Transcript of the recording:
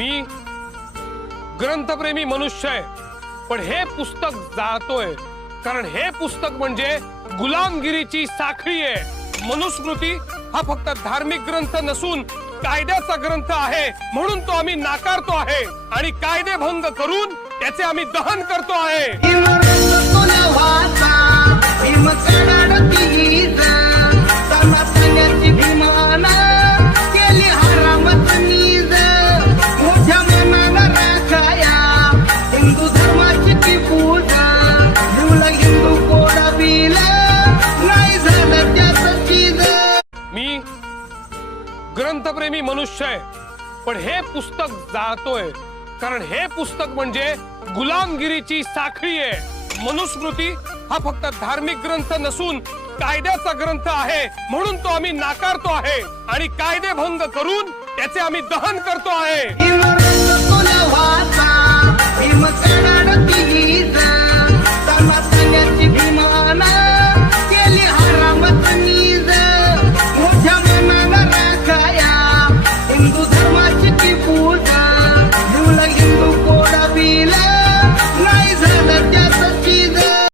मी ग्रंथप्रेमी मनुष्य आहे, पण हे पुस्तक जाळतोय कारण हे पुस्तक म्हणजे गुलामगिरीची साखळी आहे। मनुस्मृती हा फक्त धार्मिक ग्रंथ नसून कायद्याचा ग्रंथ आहे, म्हणून तो आम्ही नाकारतो आहे आणि कायदेभंग करून त्याचे आम्ही दहन करतो आहे। हिंदू धर्माची ती पूजा हिंदू कोडा नाही झालं त्याचं चीज। मी ग्रंथप्रेमी मनुष्य आहे, पण हे पुस्तक जाळतोय कारण हे पुस्तक म्हणजे गुलामगिरीची साखळी आहे। मनुस्मृती हा फक्त धार्मिक ग्रंथ नसून कायद्याचा ग्रंथ आहे, म्हणून तो आम्ही नाकारतो आहे आणि कायदेभंग करून त्याचे आम्ही दहन करतो आहे।